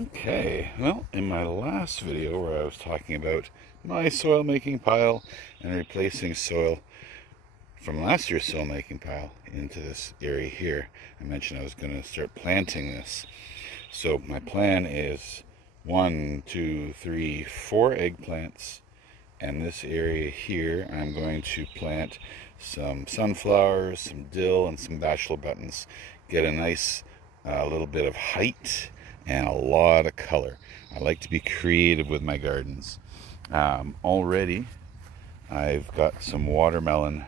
Okay, well, in my last video where I was talking about my soil making pile and replacing soil from last year's soil making pile into this area here, I mentioned I was going to start planting this. So my plan is 1, 2, 3, 4 eggplants, and this area here I'm going to plant some sunflowers, some dill, and some bachelor buttons. Get a nice little bit of height and a lot of color. I like to be creative with my gardens. Already I've got some watermelon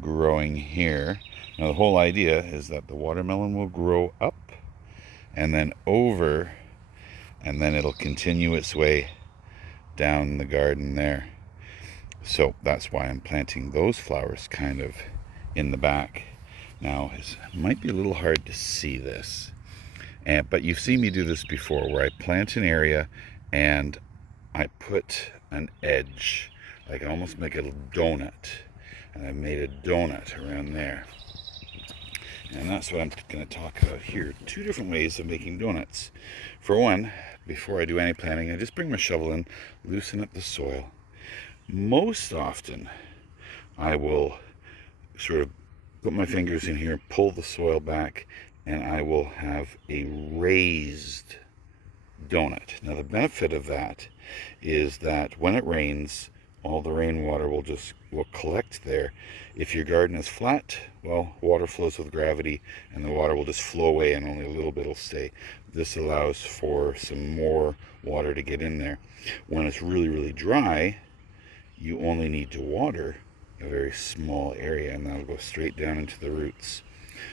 growing here. Now the whole idea is that the watermelon will grow up and then over, and then it'll continue its way down the garden there. So that's why I'm planting those flowers kind of in the back. Now it might be a little hard to see this, but you've seen me do this before where I plant an area and I put an edge, like I almost make a donut, and I've made a donut around there. And that's what I'm going to talk about here. 2 different ways of making donuts. For one, before I do any planting, I just bring my shovel in, loosen up the soil. Most often, I will sort of put my fingers in here, pull the soil back, and I will have a raised donut. Now the benefit of that is that when it rains, all the rainwater will collect there. If your garden is flat, well, water flows with gravity and the water will just flow away and only a little bit will stay. This allows for some more water to get in there. When it's really, really dry, you only need to water a very small area and that'll go straight down into the roots.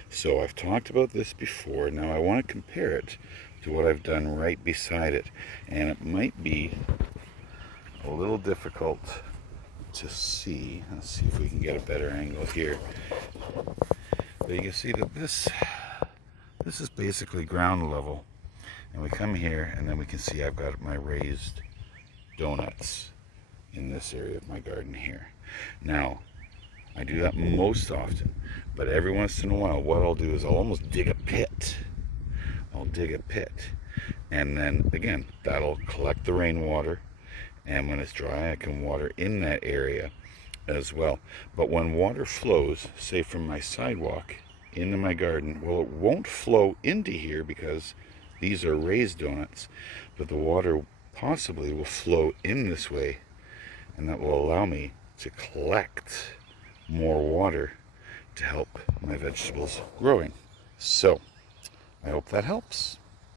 So I've talked about this before. Now I want to compare it to what I've done right beside it, and it might be a little difficult to see. Let's see if we can get a better angle here. But you can see that this is basically ground level, and we come here and then we can see I've got my raised donuts in this area of my garden here. Now I do that most often, but every once in a while what I'll do is I'll almost dig a pit. I'll dig a pit, and then again that'll collect the rainwater, and when it's dry I can water in that area as well. But when water flows, say from my sidewalk into my garden, well, it won't flow into here because these are raised donuts, but the water possibly will flow in this way, and that will allow me to collect more water to help my vegetables growing. So I hope that helps.